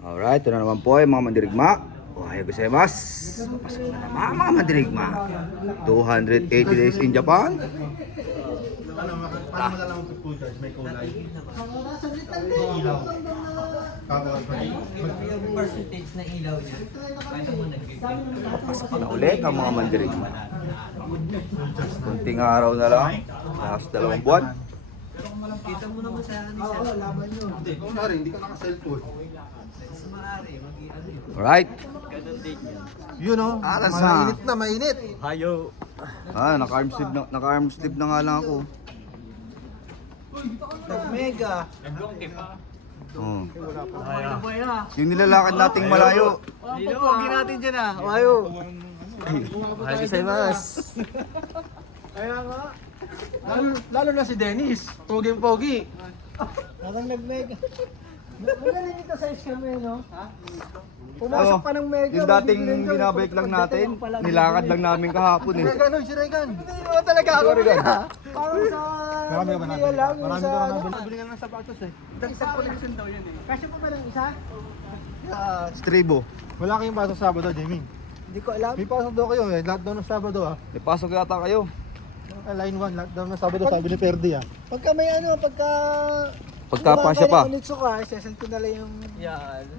Alright, ito na naman po yung mga mandirigma. Ohayo gozaimasu. Papasok na naman mga mandirigma. 280 days in Japan. Paano malalaman kung food guys? May kulay. Ilaw. Yung percentage na ilaw niya. Kaya mo nag-give. Papasok na ulit ang mga mandirigma. Kunting araw na lang. Last 2 buwan. Kita mo naman sa ano siya. Laban yun. Hindi, kunwari, hindi ka naka-cellphone. Mas maaari, mag-ano yun. Alright. Ganun din yun. Yun o. Aras na. Mainit na, mainit. Hayo. Naka-arm sleeve na nga lang ako. Nag-mega. Oh. Ano ba yan ah? Yung nilalakad nating malayo. Pogi natin dyan ah. Hayo. Hayo gozaimasu. Kaya nga. Lalo na si Dennis. Pogi-pogi. Parang nag-mega. Magaling ito sa kami, no? Ha? Pumasok pa ng mega. Yung dating binabike lang natin, nilakad lang namin kahapon eh. Regan, oy, si Regan. Hindi naman talaga ako. Parang sa... Marami ka ba natin? Marami ka ba natin? Bili ka ng sapatos eh. Dagdag collection daw yun eh. Kasi pa ba ng isa? Stribo. Wala kayong pasok Sabado, Jamie. Hindi ko alam. May pasok daw kayo eh. Lahat daw ng Sabado ah. May pasok yata kayo. Line 1, lahat daw ng Sabado, sabi ni Ferdi ah. Pagka may ano, Pagkapasya pa. Unitso ko sesend ko na lang yung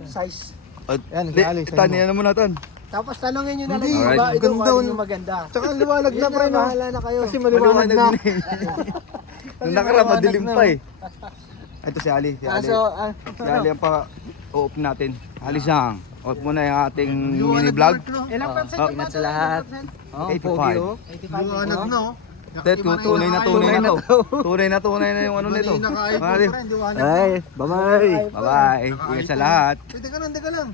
size. At, Yan, nag-aalis, sa'yo mo. taniyan mo natin. Tapos tanongin nyo na lang Hindi, yung alright. babae doon kung Ganda ano yun. yung maganda. Tsaka ang liwanag na Yun pre na, no. bahala na kayo. Kasi maliwanag na. Nung nakara, madilim pa eh. Ito si Ali. Si Ali. Kaso, Si Ali ang pa-off natin. Ali Sang. Off mo na yung ating mini vlog. ilang percent Oh, yung ingat sa lahat. percent? 85. Liwanag na oh. Tunay na to. Tunay na yung ano nito. Naka-iPhone Mga Ali. pa rin, liwanag. Ay, bye-bye. Bye-bye. Ingat sa lahat. Teka lang, teka lang.